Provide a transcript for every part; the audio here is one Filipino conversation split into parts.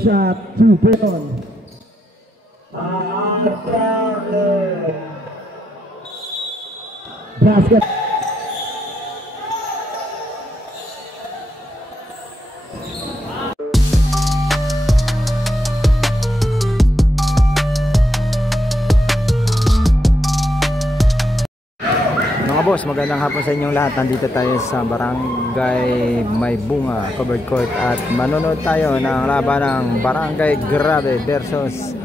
shot, 2-1. Basket. Mga boss, magandang hapon sa inyong lahat. Nandito tayo sa Barangay May Bunga, covered court, at manonood tayo ng laban ng Barangay Grabe versus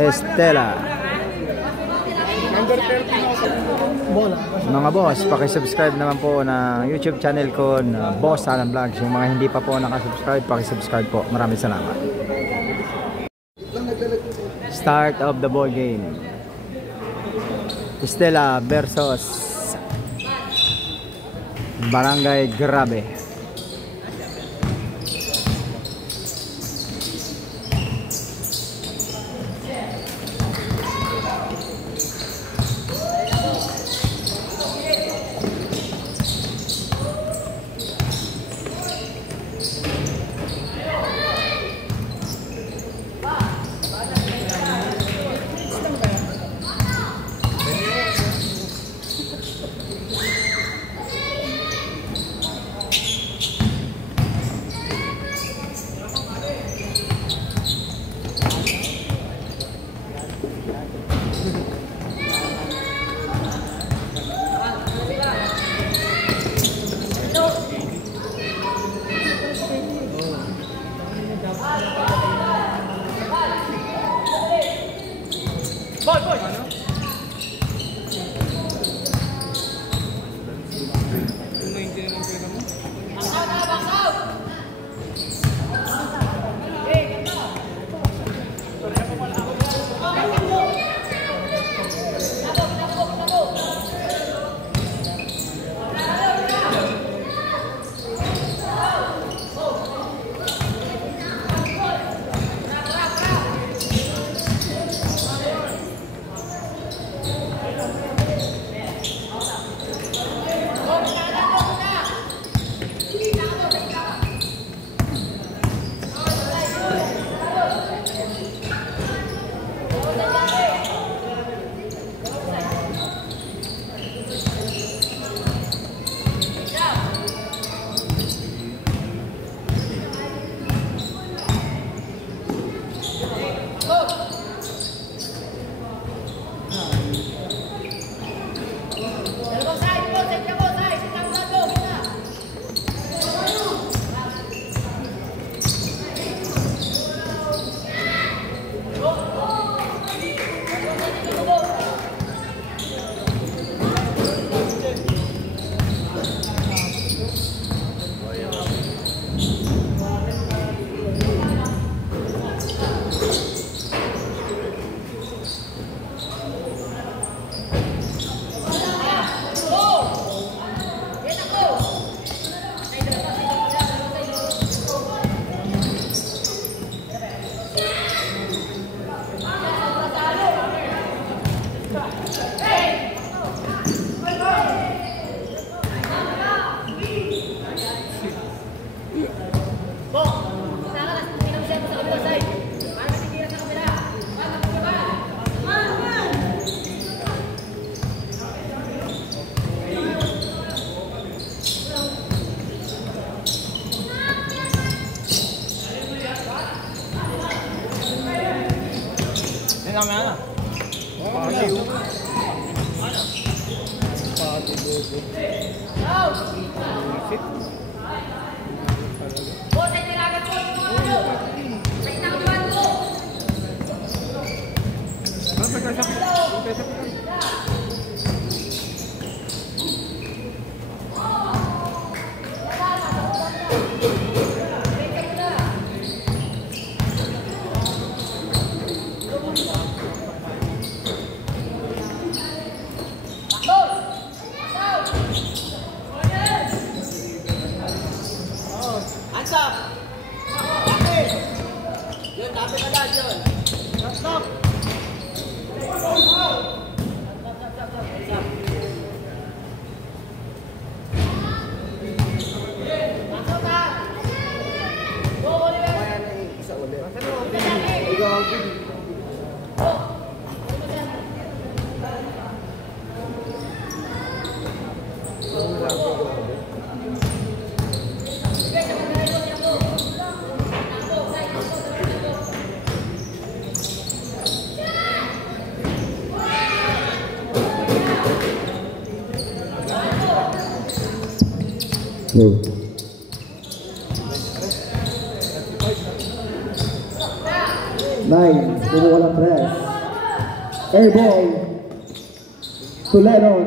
Estela. Mga boss, paki-subscribe naman po ng YouTube channel ko na Boss Alan Vlogs. Yung mga hindi pa po nakasubscribe, paki-subscribe po. Maraming salamat. Start of the ball game. Estela versus Barangay Grabe. Nine, kumukulang press. Air ball to Lennon.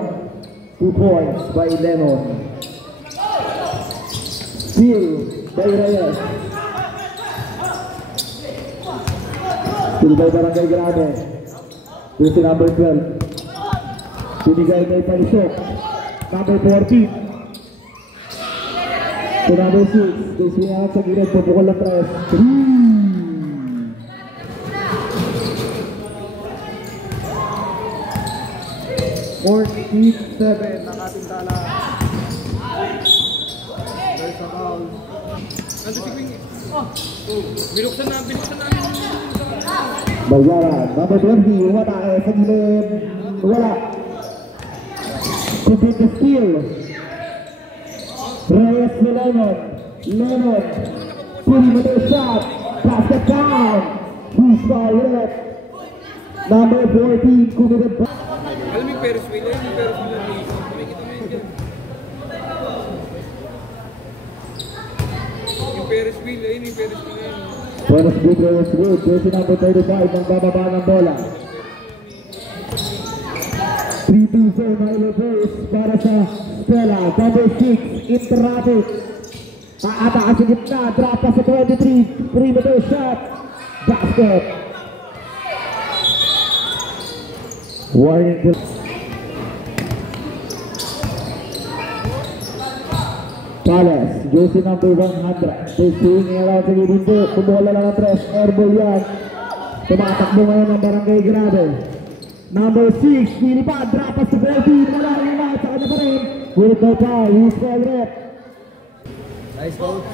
2 points by Lennon. Steal by Reyes. Steal by Barangay Grande. Jersey number 12. Binigay kay Palisok. Number 14. To number 6. Jersey nga sa gilid. Pupukol ng press. 47 ang ating tala. There's a foul. Nandun si Queen. Binuksan na. Bayaran, number 20, umatake sa gilid. Wala. Complete the steal. Reyes ni Lennon. Lennon. Perimeter shot. Basket down. Who's by left? Number 14, committed. Alam mo yung Ferris wheel? Yung Ferris wheel na dito. Kumikita mo yun dyan. Yung Ferris wheel, ayun yung Ferris wheel na yun. Buenos good, Reyes good. Jersey number 35, ang bababa ng bola. 3-2-0, Milo Burst para sa Stella. Number 6, in traffic. Aatake sa gitna, drop pa sa 23, perimeter shot. Basket. Warning. Palace, jersey number 100. Pursuing around sa gilid. Kumuhala lang ang press. Airball yan. Tumatakbo ngayon ang Barangay Grande. Number 6, nilipad. Drop pa sa 14. Wala rin naman. Sa kanya pa rin. With no foul. He's called rep. Nice coach.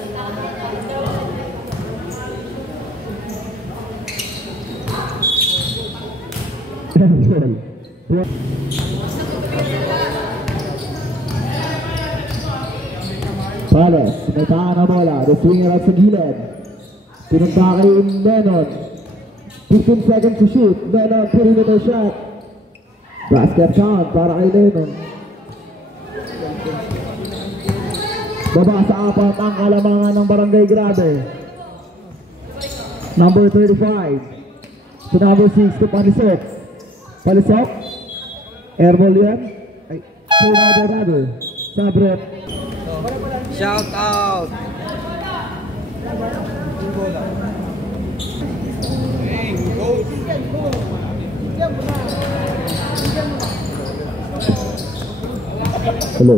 Palace, may tahan na bola. The swinger out sa gilid. Pinunta kay Lennon. 15 seconds to shoot. Lennon, perimeter shot. Basket count para kay Lennon. Baba sa apat ang kalamangan ng Barangay Grande. Number 35. To number 6 to Palisok. Palisok. Airball yan. Ay, turnover rather. Sabrep. Shout out. Hello.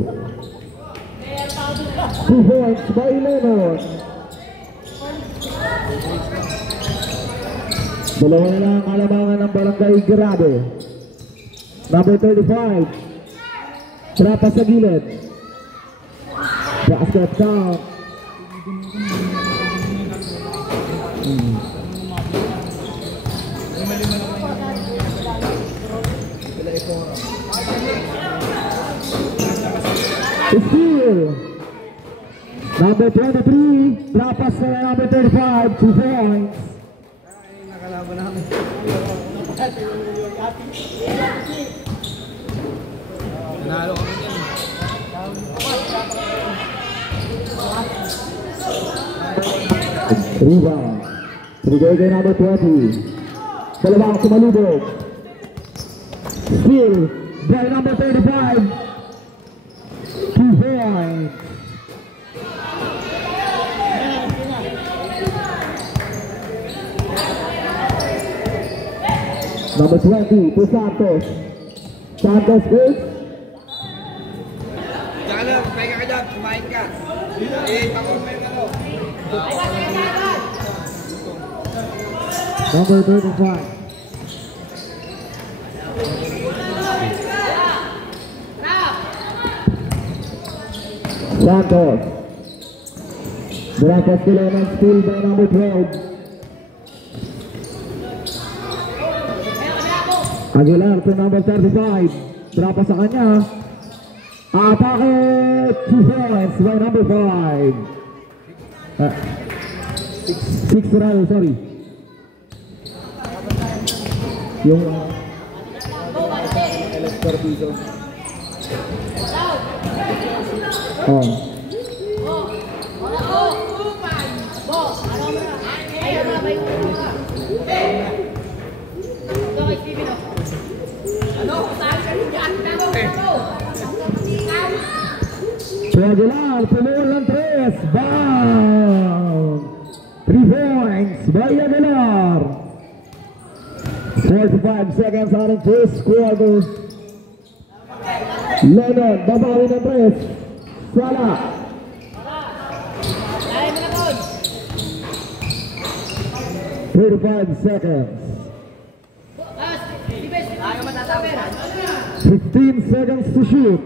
2 points by Lennon. Dalawa na lang ang kalamangan ng Barangay Grande. Number 35. Trapa sa gilid. Basket down. Steal. Number 23. Trapa sa number 35. 2 points. Nakalaban namin. Nanalo kami dyan. Rebound. Binigay kay number 20. Dalawang sumalubog. Steal by number 35. 2 points. Number 20 to Santos. Santos first. Diyan ka lang, pahinga ka dyan, kumain ka. Pakumain ka mo. Number 35. Santos. Berapa kilometer steal by number 12. Aguilar to number 35. Berapa sa kanya? Atake 2 points by number 5. 6 rather, sorry. Yung elector dito. Oh. So Aguilar, pumulan ng 3, bound. 3 points by Aguilar. 45 seconds on the first quarter. Leonard, babawi ng 3. Sala. 35 seconds. 15 seconds to shoot.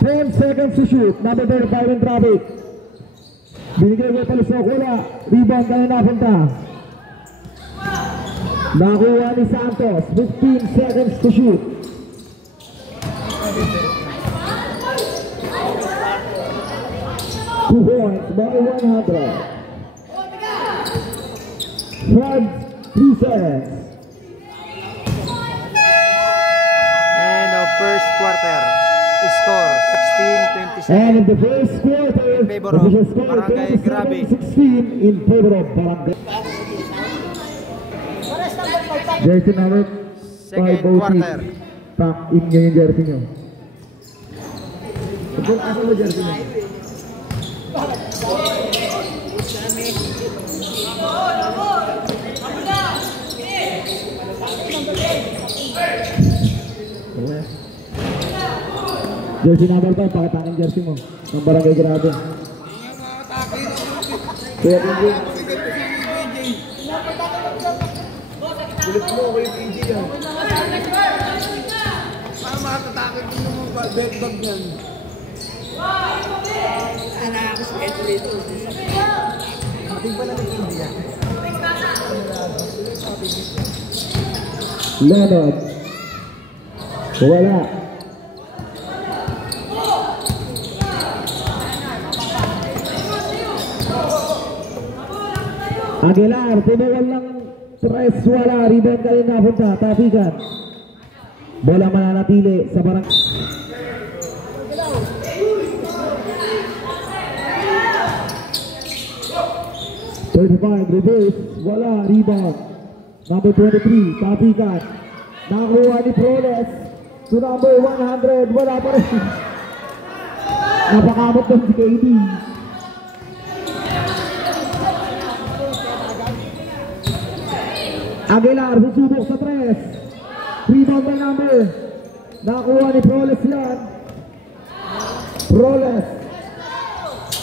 10 seconds to shoot. Number 35 in traffic. Binigay ko palusok. Wala. Rebound kayo napunta. Nakuha ni Santos. 15 seconds to shoot. Two points by 100. 3 seconds. And the first quarter score 16-27. And in the first quarter, In favor of official score Barangay Grabe. 27-16 in favor of Barangay. Jersey number 5 Second quarter. Tuck in nyo yung jersey nyo. Asa mo jersey nyo? Jersey number 5, pakita ng jersey mo ng Barangay Grabe. Kaya hindi. Kulit mo ko yung PG yan. Para makatakit mo yung bed bag yan. Sana ako sa ito dito. Mating pa lang yung PG yan. Leonard. Wala. Aguilar, pinuwal lang 3, wala. Rebound ka rin napunta. Tapikan. Bola mananatili sa barang. Reverse, wala. Rebound. Number 23, Tapikan. Nakuha ni Proles. To number 100, wala pa rin. Napakamot doon si KD. Aguilar, susubok sa 3. Rebound by number. Nakuha ni Proles yan. Proles.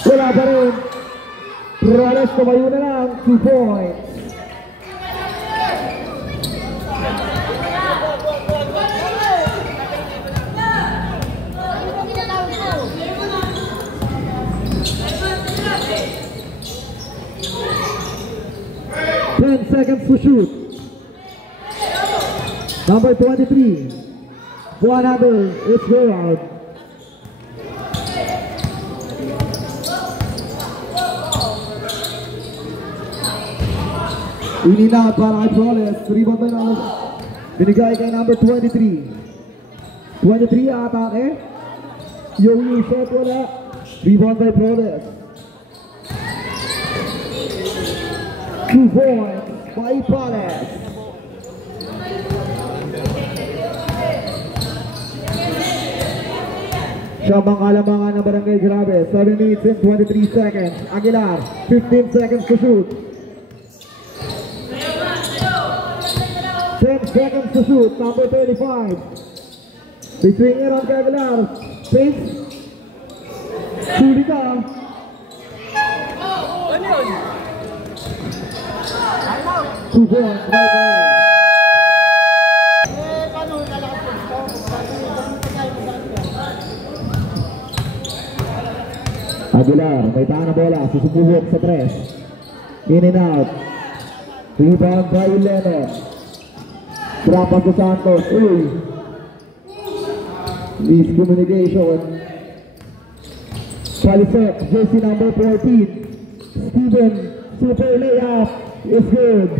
Wala pa rin. Proles, tumayo na lang. 2 points. Seconds to shoot. Number 23. 100. It's go out. Inina para kay Proles. Rebound by number. Binigay kay number 23. 23 atake. Yung shot wala. Rebound by Proles. 2 points by Proles. Siya bang kalamangan ng Barangay Grabe. 7 minutes and 23 seconds. Aguilar, 15 seconds to shoot. 10 seconds to shoot. Number 35. Between it on Aguilar. Pace. Suli ka. Aguilar, may tahan na bola, susubok sa 3. In and out. Rebound by Leonard. Trapas sa Santos. Uy. Miscommunication. Palisok, jersey number 14. Steven, super layup is good.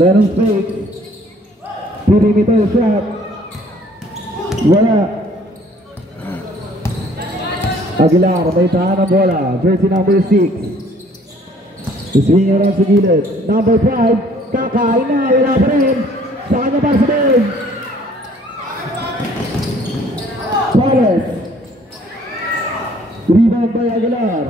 Lennon fake. Perimeter shot. Wala. Aguilar, may tahan ng bola. Jersey number 6. Iswing around sa gilid. Number 5. Kakain na. Wala pa rin. Sa kanya para sa big. Torres. Rebound by Aguilar.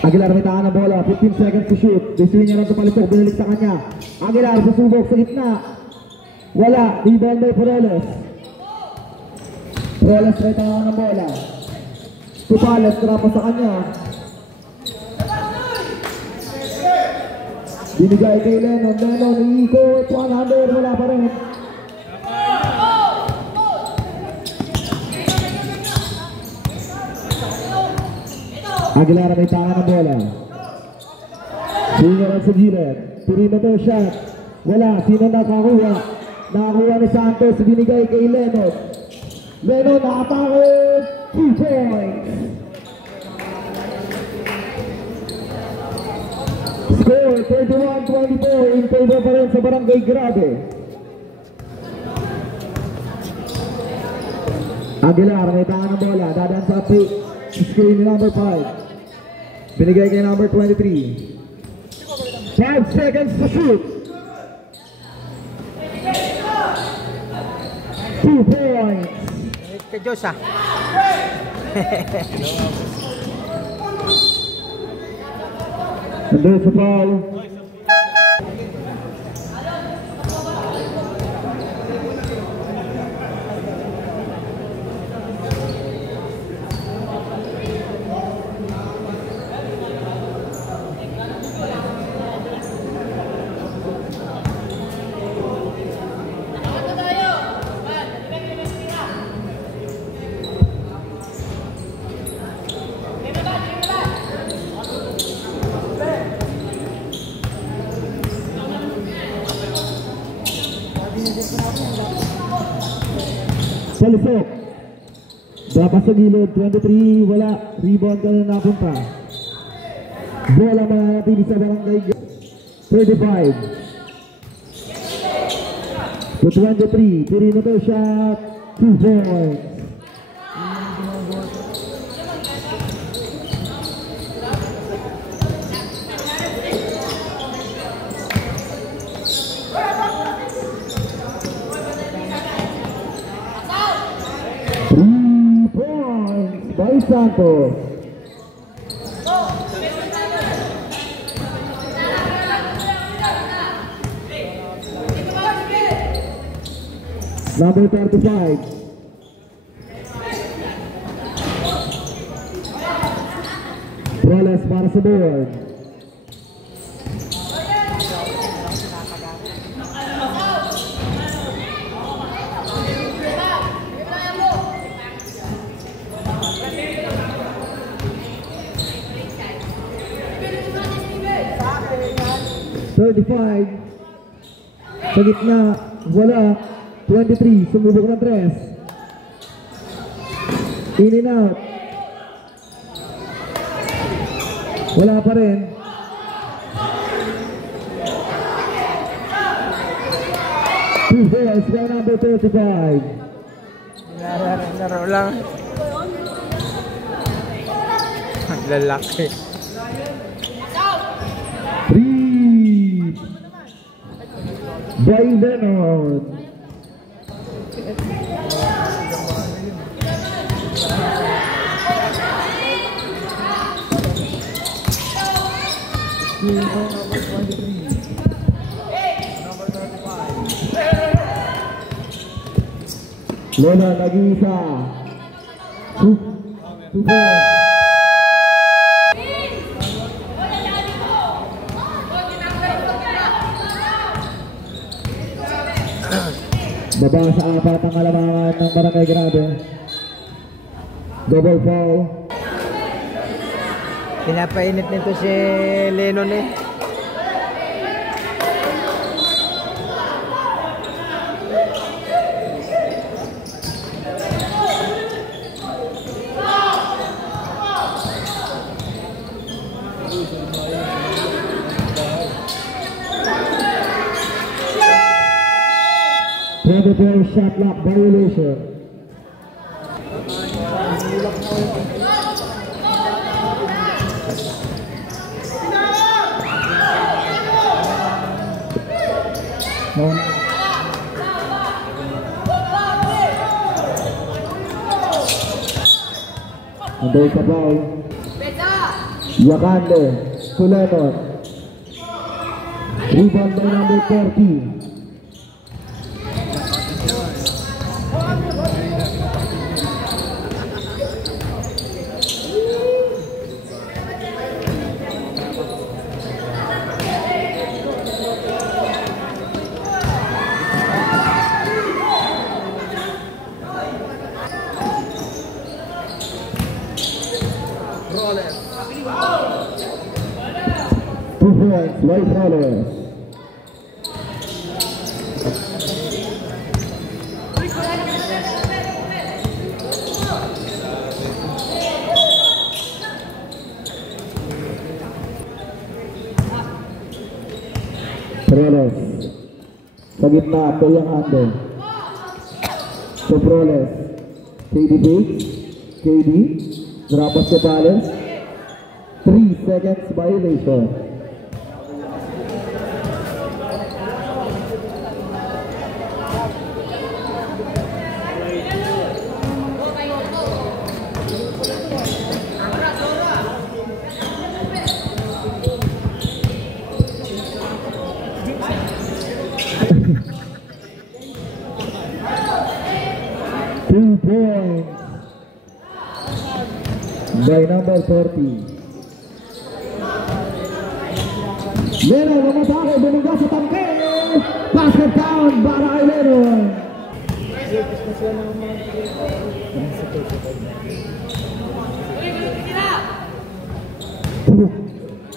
Aguilar may tahan ng bola. 15 seconds to shoot. Iswing around sa palisok. Binalik sa kanya. Aguilar susubok sa gitna. Wala. Rebound by Poroles. Poroles may tahan ng bola. Tupales, trapa sa kanya. Binigay kay Lennon. Lennon, iikot. 100, wala pa rin. Aguilar may tahan ng bola. Singaran sa gilid. Perimeter shot. Wala. Sino nakakuha? Nakakuha ni Santos. Binigay kay Lennon. Lennon nakatake. 2 points. Score 31-24 in favor pa rin sa Barangay Grabe. Aguilar may tahan ng bola. Dadaan sa screen ni number 5. Binigay kay number 23. 5 seconds to shoot. 2 points. Kay Diyos ah. And there's a foul. Palisok. Dapat sa gilid. 23. Wala. Rebound ka na napunta. Bola mananatili sa Barangay 35. To 23. Perimeter shot. 2 points. By Santos. Number 35. Poroles para sa board. Sa gitna, wala. 23, sumubok ng 3. In and out. Wala pa rin. Two balls by number 35. Laro lang. Lalaki. 3 by Lennon. Lennon nag-iisa. 2 balls. Baba sa apat ang kalamangan ng Barangay Grabe. Double foul. Pinapainit nito si Lennon eh. Predator shot lock violation. Nandoy sa foul. Yakande to Lennon. Rebound by number 30. White Rollers. Rollers. Sa gitna, Tuyang Ando. So Rollers. KD Bates. KD. Drapas ke Palace. 3 seconds violation. By number 40. Lennon umatake, bumigay sa tangke. Basket down para kay Lennon.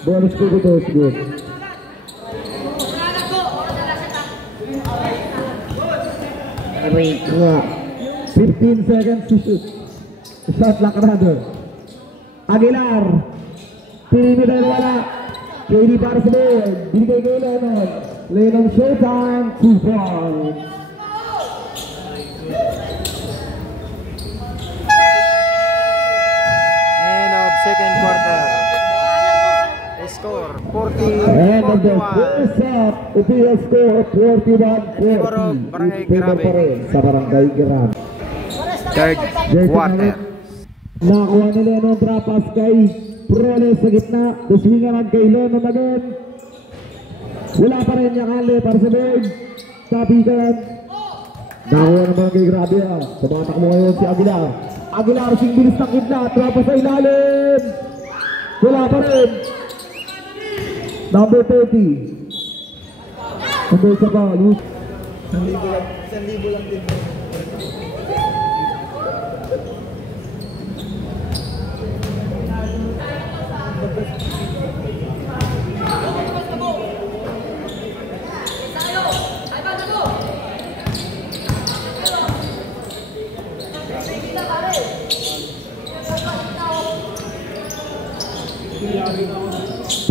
Bonus to the coach, good. Eric, 15 seconds to shoot. Shot clock rather. Aguilar, perimeter wala. KD para sa board, binigay kay Lennon. Lennon showtime, 2 points. End of second quarter. Score 40. End of the first half, official score 41-40. Barangay Grabe. Pa rin sa Barangay Grabe. Third quarter. Nakuha ni Lennon trapas kay Proles sa gitna. Swingaran kay Lennon again. Wala pa rin Yakale para sa board. Tabigan. Nakuha naman kay Grabe. Tumatak mo ngayon si Aguilar. Aguilar singbilis ng gitna. Trapas sa ilalim. Wala pa rin. Number 30. Number sa ball. 1,000 lang din.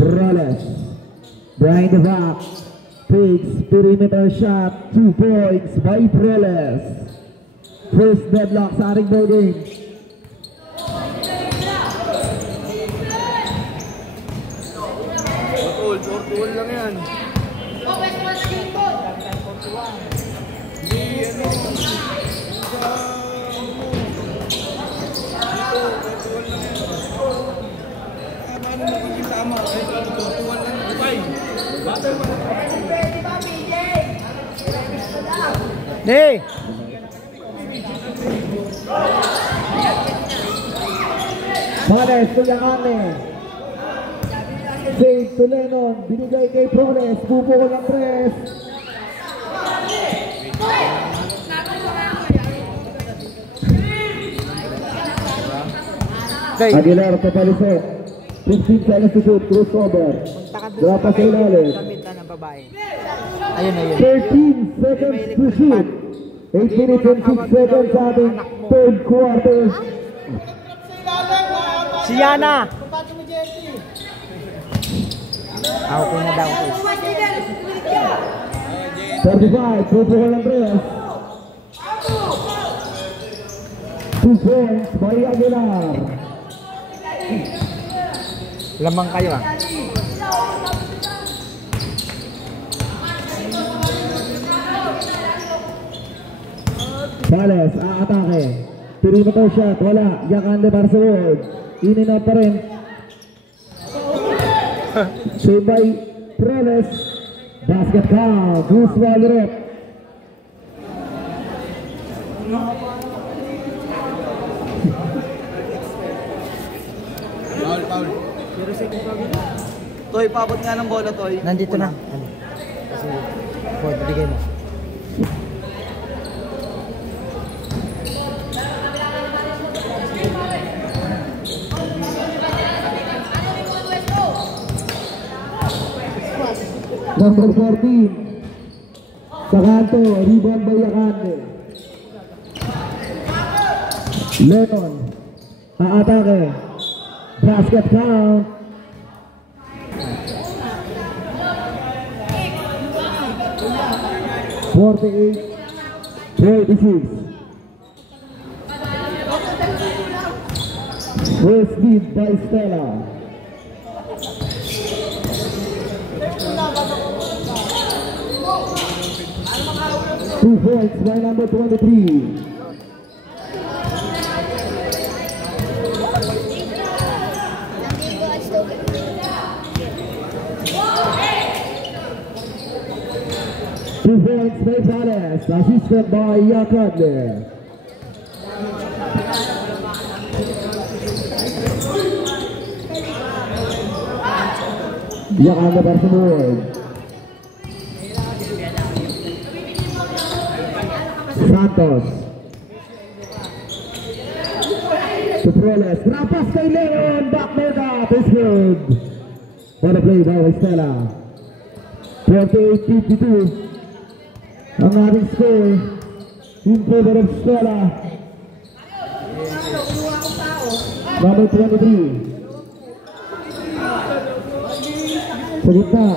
Proles behind the back, takes perimeter shot, 2 points by Proles. First deadlock sa ating ball game. All lang yan. Hey! Proles to Yakane. Save to Lennon. Binigay kay Proles. Bubukol ang press. Okay. Aguilar papalisok. 15 seconds to shoot. Crossover. Drop pa sa ilalim. Gamitan ng babae. Ayun, ayun. 13 seconds to shoot. 8 minutes and 6 seconds sa ating third quarter. Si Yana! Okay na daw. 35, pupukol ng Tres. 2 points by Aguilar. Lamang kayo ah. Sales, aatake. Perimeter shot, wala. Yakande para sa Ward. In and out pa rin. Save by Preles. Basket count. Goose Walrep. Foul. Toy, paabot nga ng bola, Toy. Nandito na. Kasi, pwede bigay mo. Number 14. Sa kanto, rebound by Yakande. Lennon. Aatake. Basket count. (48-36). First lead by Stella. Two points by number 23. Two points by Palace, assisted by Yakande. Yakande para sa board. Santos. To Preles. Rapas kay Leon. Backboard up. It's good. What a play by Stella. 28-52. Ang ating score in favor of Stella. Number 23. Sa gitna.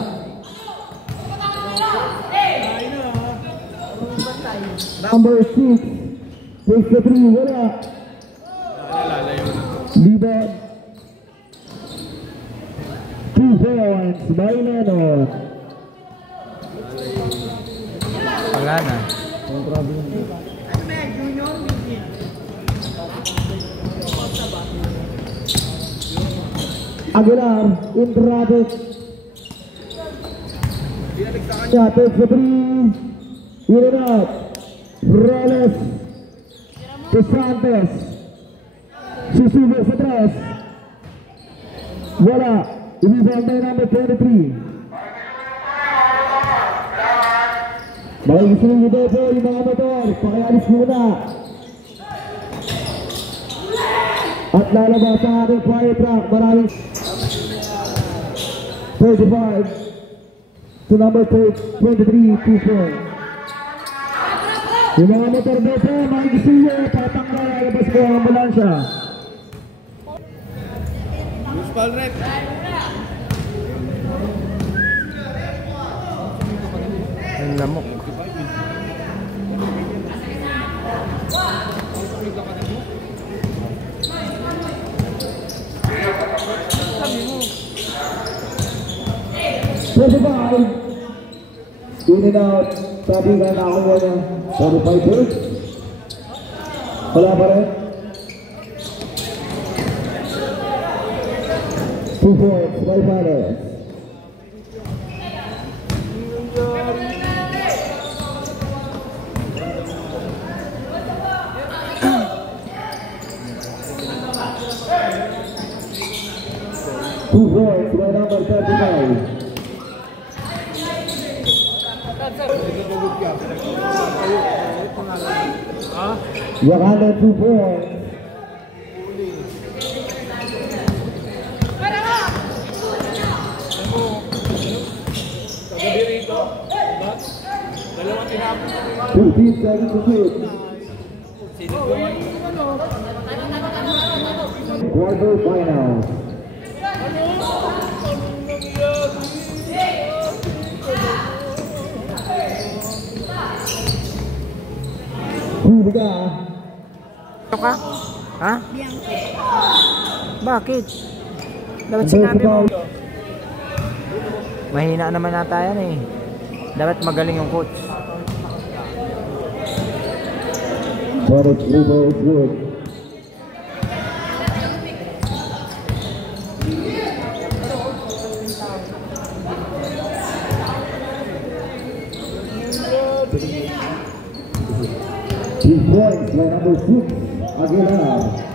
Number 6. Takes the 3. Wala. Libon. 2 points by Lennon. Wala na. Aguilar in traffic. Yeah, takes the 3. In and out. Preles to Santos. Susubo sa tres. Wala. Rebound by number 23. Makikisunod daw po yung mga motor. Pakialis muna. At lalabas sa ating fire truck. Maraming 35 to number 23, 2 points. Yung mga motor daw po, makikisunod. Tatanggal, lalabas po ang ambulansya. Foul red. Ang lamok. In and out. Sabi ka na ako niya. 45 first. Wala pa rin. 2 points by Palace. Two points by number 35. Yakanda 2 points. 15 seconds to shoot. Quarterfinals. Huli ka. Ito ka? Ha? Bakit? Dapat sinabi mo. Mahina naman nata yan eh. Dapat magaling yung coach. But it's over, it's good. Two points by number 6, Aguilar.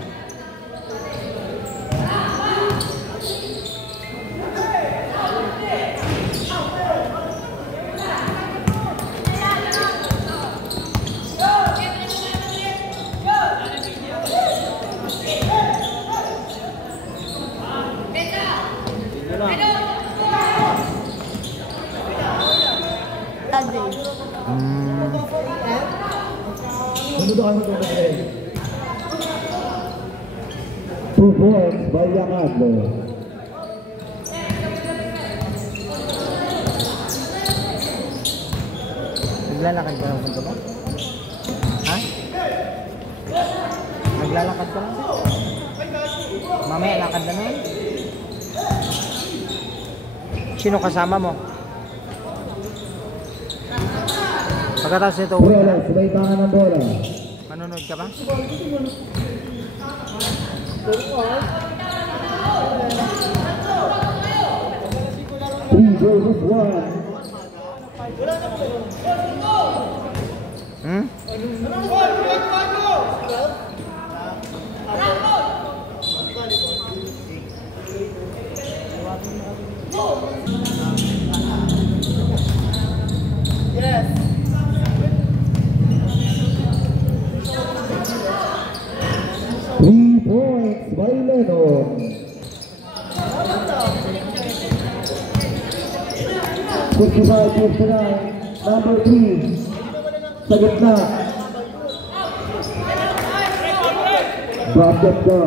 Two points by Yamadlo. Naglalakad ka lang ba? Ha? Naglalakad ka lang? Mamaya lakad na naman. Sino kasama mo? Pagkatapos nito, Bola, sabay tangan ng bola. manonood ka ba? Three versus one. Hmm? Three points by Lennon. Fifty-five, 59, number 3. Sa gitna. Basket ka.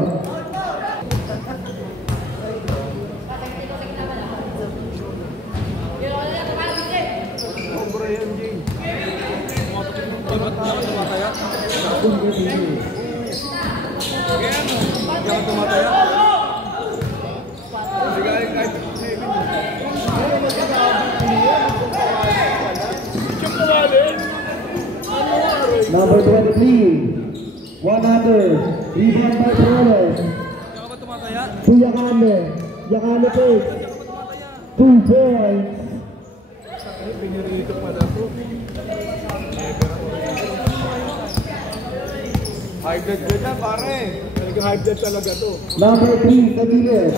Number 23, 100, rebound by Perez. To Yakane, Yakane takes 2 points. High blood ka na, pare. Talaga high blood talaga to. Number 3, sa gilid.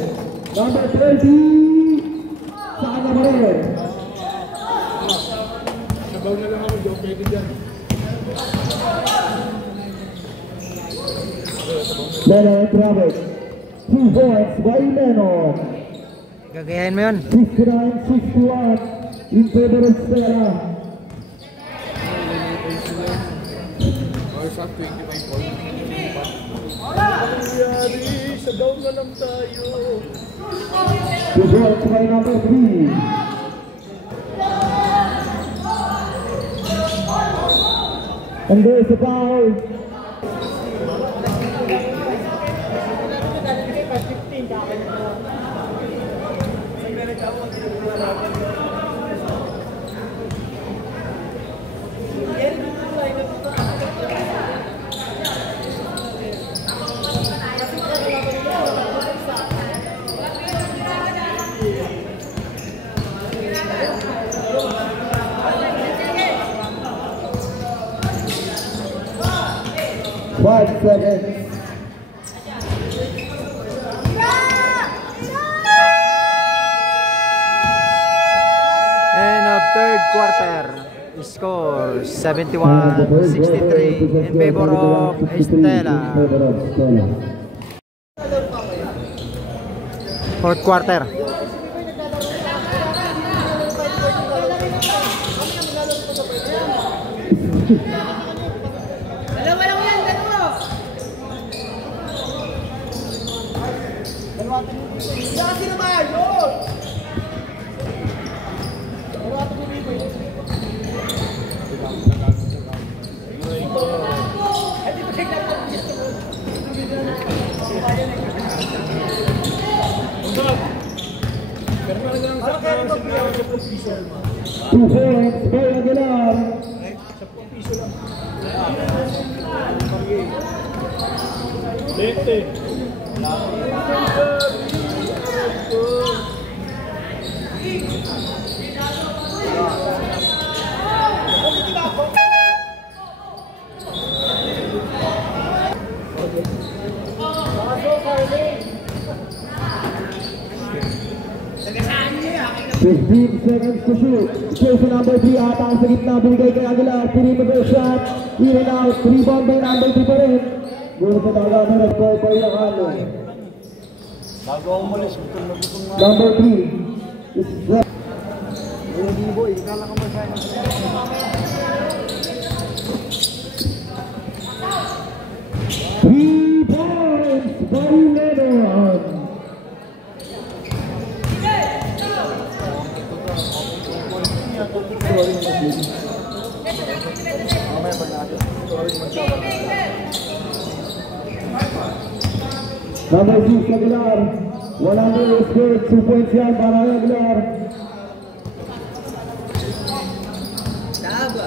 Number 30, sa kanya pa rin. Sabaw na lang ako, Joe. Pwede dyan. Lennon and Travis. 2 points by Lennon. Gagayahin mo yun. 69-61 in favor of Stella. Or sa 25 points. Nangyari, sabaw na lang tayo. 2 points by number 3. And there's a foul. Five seconds. End of third quarter. Score 71-63 in favor of Estela. Fourth quarter. Dalawa lang yan, dalawa. Kasi naman, yun. Two points, Boy Aguilar. Fifteen seconds to shoot. Jersey number 3 atang sa gitna, binigay kay Aguilar. Perimeter shot, in and out. Rebound by number 3 pa rin. Guro pa talaga na nag-call pa yung ano. Bago ako umalis, gutom na gutom nga. Number 3 is that. Hindi boy, ikala ka masaya na sila. 3 points by Leonard. Number 6 Aguilar. Wala na yung score. 2 points yan para kay Aguilar. Daba.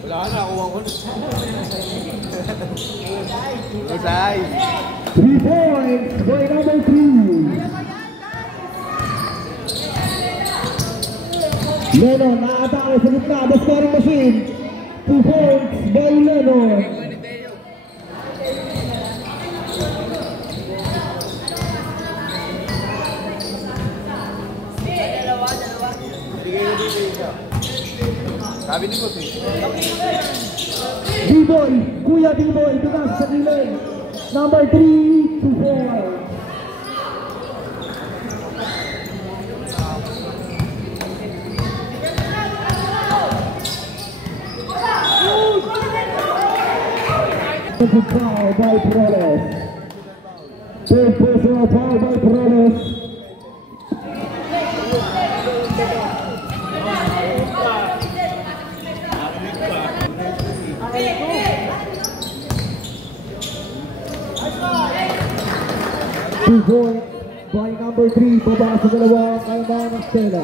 Wala na, kuha ko na. Usay. 3 points by number 3. Lennon, naatake sa gitna, the scoring machine. 2 points by Lennon. Bigay na dito isa. Sabi ni Boss eh. D-Boy, Kuya D-Boy, bigas sa gilid. Number 3, 2 points. Foul by Perez. Third personal foul by Perez. Two points by number 3. Baba sa dalawa kay Manang Stella.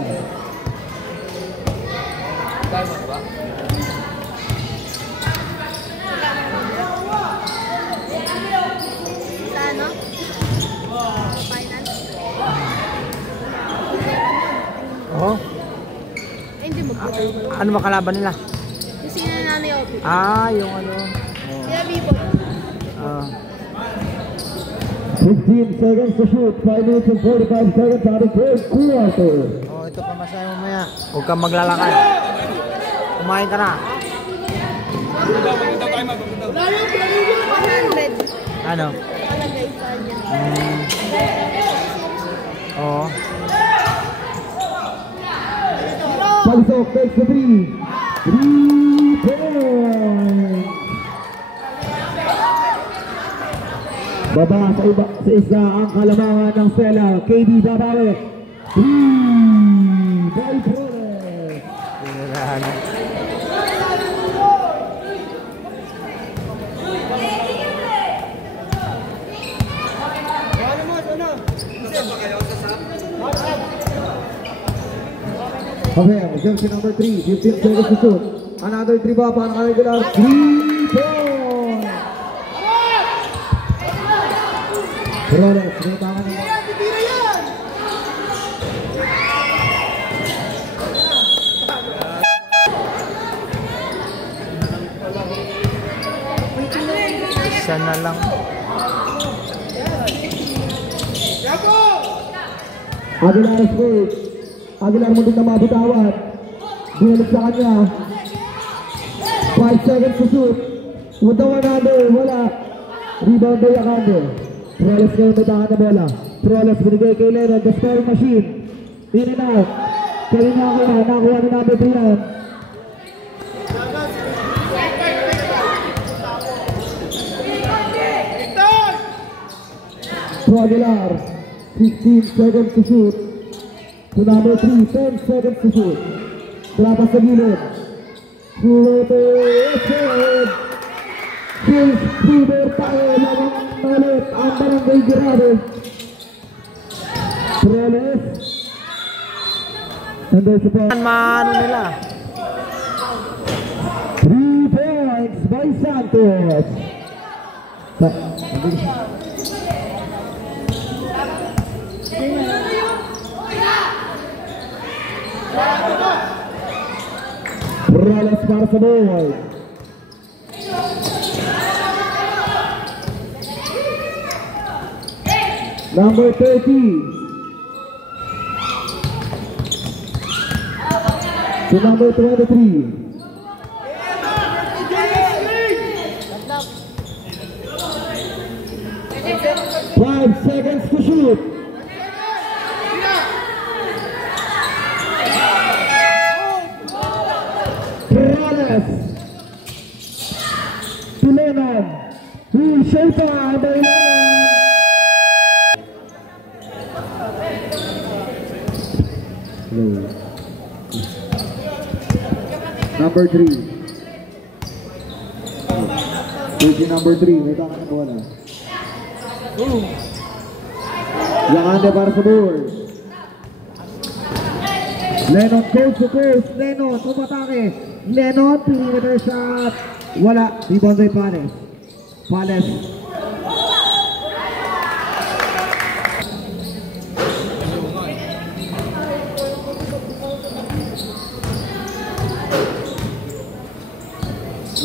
Ano? Finance? Oh, Hindi mo po. ano ba kalaban nila? Yung sino na ni Obi. Yung ano. Sila Bibo. 15 seconds to shoot. 5 minutes and 45 seconds out of third quarter. Oh, ito pa masaya mamaya. Huwag kang maglalakad. Kumain ka na. 100. Ano? Palagay sa niya. Oo. Palisok takes the 3. 3 points. Baba sa isa ang kalamangan ng Stella. KD babawi. 3 by Perez. Pinirahan. Okay, jersey number 3. 15 seconds to shoot. Another 3 ba para kay Aguilar. 3 points. Perez, may tama na. Isa na lang. Aguilar is great. Aguilar mo din na mabitawan. Binalik sa kanya. 5 seconds to shoot. With the 100, wala. Rebound by Akande. Perales ngayon may tahan na bola. Perales binigay kay Lennon. The scoring machine. In and out. Kanina nakuha ni number 3 yan. To Aguilar. 15 seconds to shoot. To number 3. 10 seconds to shoot. Trapas sa gilid. Shooter. Kills Fever tayo. Lamang malit. Ang Barangay Grabe. Perales. And there's a point. Mano nila. 3 points by Santos. Perales para sa boy. Number 30. To number 23. 5 seconds to shoot. Perales. To Lennon. Showtime by Lennon. Number 3. Jersey number 3. May tangan na bola. Yakande para sa board. Lennon coast to coast. Lennon umatake. Lennon perimeter shot. Wala. Rebound by Pales. Pales.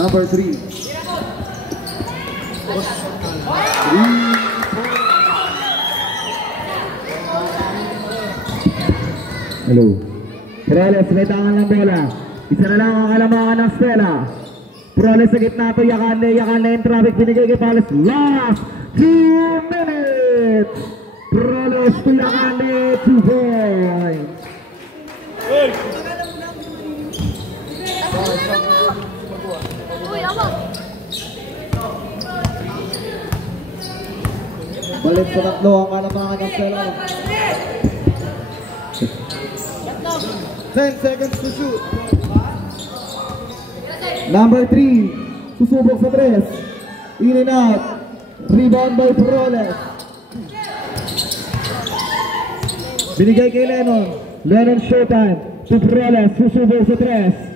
Number 3. Hello. Perales, may tangan ng bola. Isa na lang ang kalamangan ng Stella. Perales sa gitna ito. Yakande yung traffic. Binigay kay Pales. Last 2 minutes. Perales to Yakande. 2 points. Balik sa tatlo ang kalamangan ng Stella. 10 seconds to shoot. Number 3. Susubok sa 3. In and out. Rebound by Perales. Binigay kay Lennon. Lennon showtime. To Perales. Susubok sa 3.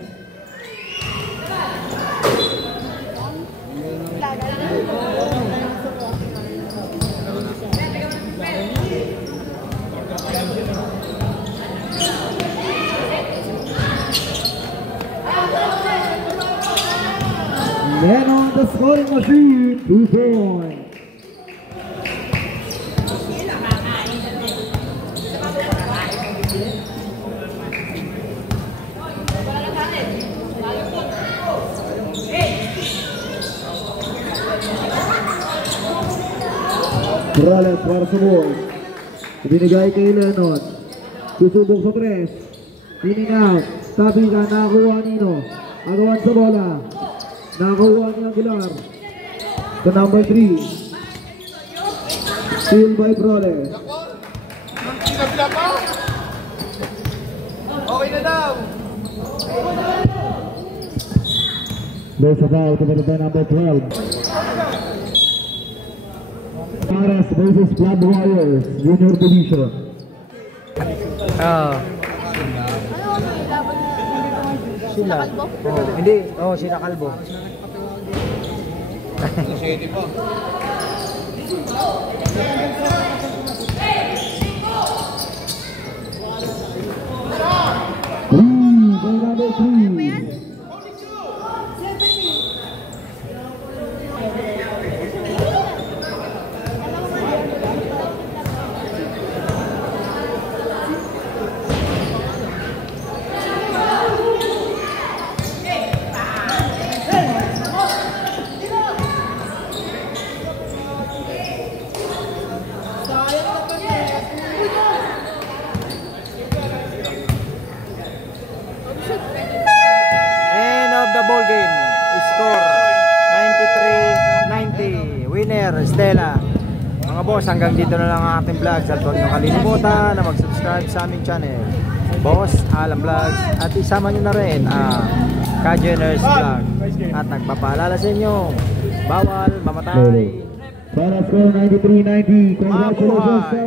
Then on the scoring machine, 2 points. Perales para sa board. Binigay kay Lennon. Susubok sa 3. In and out. Sabi ka, nakakuha Nino. Agawan sa bola. Nakakuha ni Aguilar. To number 3. Steal by Perales. Okay na daw. There's a foul to the number 12. Paras versus Club Warriors, junior division. Sila. Oh, hindi. Oh, sila Kalbo. Sige po. By number 3. Stella. Mga boss, hanggang dito na lang ang ating vlogs at huwag nyo kalimutan na mag-subscribe sa aming channel, Boss Alam Vlogs, at isama nyo na rin ang Kajeners Vlog. At nagpapaalala sa inyo, bawal mamatay. Final score 93-90. Congratulations sa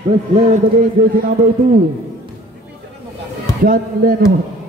first player of the game, jersey number 2, John Leno.